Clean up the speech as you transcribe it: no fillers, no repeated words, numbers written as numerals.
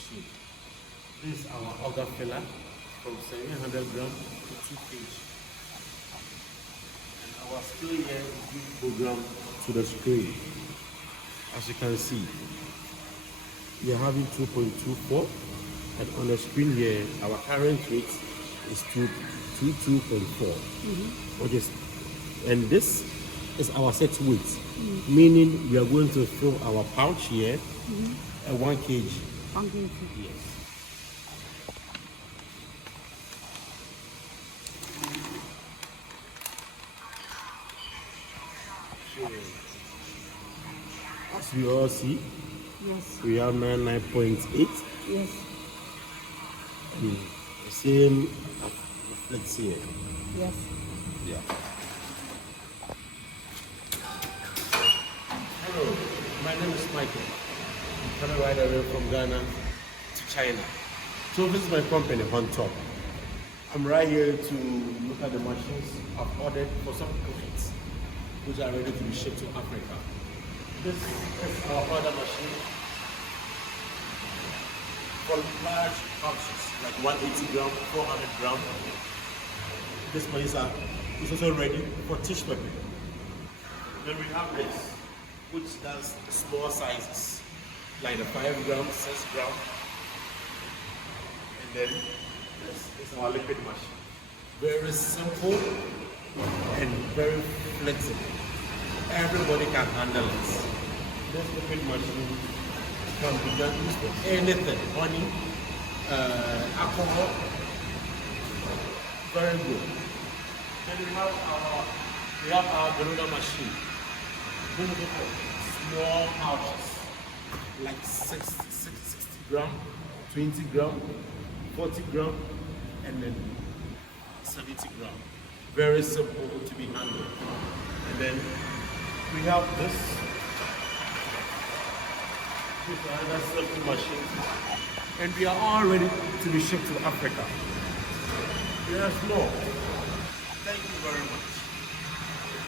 machine. This is our auger filler from 700 grams to 2 kg. And our screw here is being programmed to the screen. As you can see, we are having 2.24, and on the screen here, our current rate is 2.4, which is, and this is our set weight, meaning we are going to throw our pouch here at 1 kg. 1 kg. Yes. As we all see, Yes. we have 99.8. Yes. And the same reflects here. Yes. Yeah. Hello, my name is Michael. I'm coming right away from Ghana to China. So this is my company, Honetop. I'm right here to look at the machines I've ordered for some projects, which are ready to be shipped to Africa. This is our order machine for large pouches, like 180 gram, 400 gram. This machine is also ready for tissue paper. Then we have this, which does small sizes, like the 5 gram, 6 gram. And then this is our liquid machine. Very simple and very flexible. Everybody can handle it. This liquid machine can be done used for anything, honey, alcohol. Very good. Then we have our Burkina machine. This is for small pouches, like 60 gram, 20 gram, 40 gram, and then 70 gram. Very simple to be handled. And then we have this. This is another simple machine. And we are all ready to be shipped to Africa. Yes, more. Thank you very much.